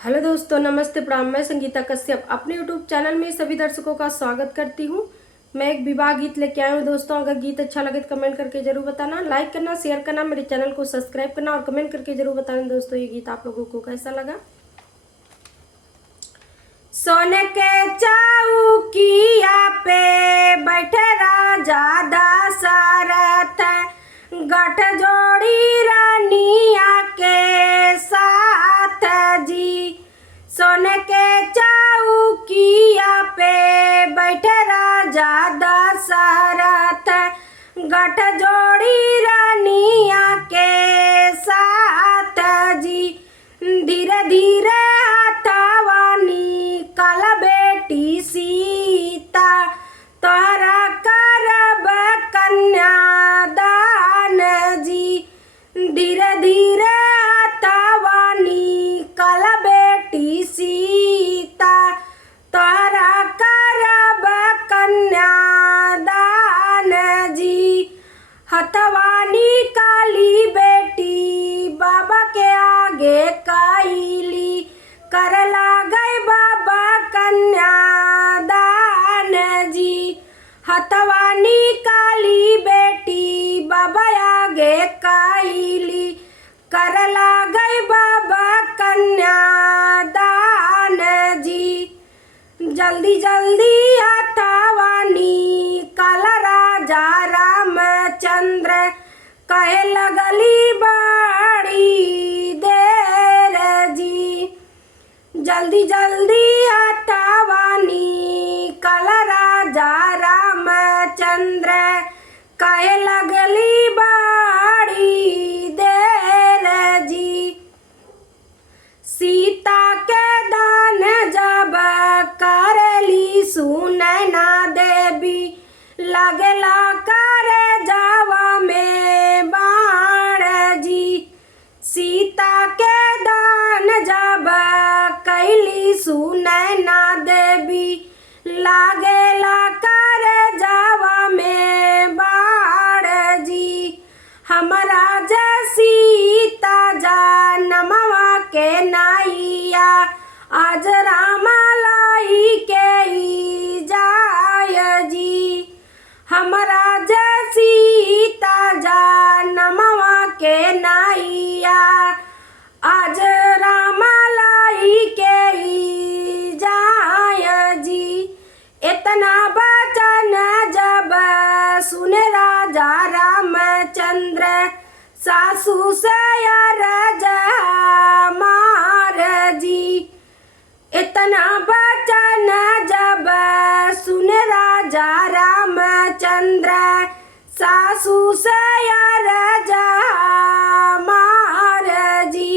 Hello दोस्तों, नमस्ते प्रणाम। मैं संगीता कश्यप अपने यूट्यूब चैनल में सभी दर्शकों का स्वागत करती हूँ। मैं एक विवाह गीत लेके आई हूँ दोस्तों। अगर गीत अच्छा लगे तो कमेंट करके जरूर बताना, लाइक करना, शेयर करना, मेरे चैनल को सब्सक्राइब करना और कमेंट करके जरूर बताना दोस्तों ये गीत आप लोगों को कैसा लगा। सोने के चौकिया पे बैठे राजा दशरथ, गठजोड़ी रानिया के साथ जी। सोने के चौकिया पे बैठे राजा दशरथ, गठजोड़ी रानिया के साथ जी। धीरे धीरे कल बेटी सीता तोहरा करब कन्यादान जी। धीरे धीरे तवानी कल बेटी सीता तोहरा करब कन्यादान जी। हथवानी काली बेटी बाबा के आगे कैली, कर लागई बाबा कन्यादान जी। हथवानी काली बेटी बाबा आगे कैली, कर लागई बाबा कन्यादान जी। जल्दी जल्दी हथवानी काल राजा रामचंद्र, कहे लगली बड़ी देर जी। जल्दी जल्दी हथवानी काल राजा रामचंद्र, कहे लगली बड़ी देर जी। सीता के दान जब करेली सुनैना देवी, लगला करे जावा में बाण जी। सीता के दान जब कैली सुनैना देवी, लागेला करे जावा में बाण जी। हमारा सीता जनमवा के नैया, आज रामा लाई के जाय जी। हमारा सीता जनमवा के नैया, आज रामा लाई के जाय जी। इतना वचन जब सुने राजा रामचंद्र, सासू से राजा मार जी। इतना वचन जब सुने राजा रामचंद्र, सासू से राजा मार जी।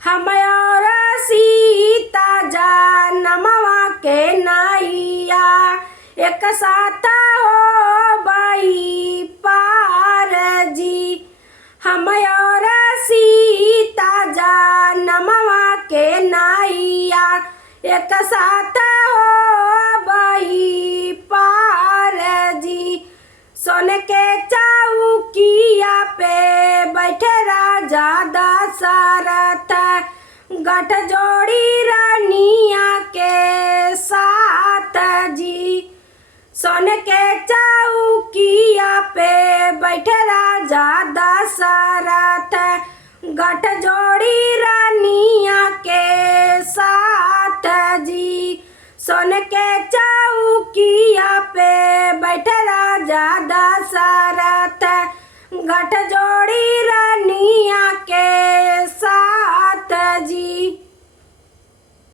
हम और सीता जनमवा के नैया, एक साथ हो बाई पार जी। हम और सीता जनमवा के नैया, एक साथ हो बाई पार जी। सोने के चौकिया पे बैठे राजा दशरथ, गठजोड़ी रानिया के साथ जी। सोने के चौकिया पे बैठे राजा दशरथ, गठजोड़ी रानिया के साथ जी। सोने के चौकिया पे बैठे राजा दशरथ, गठजोड़ी रानी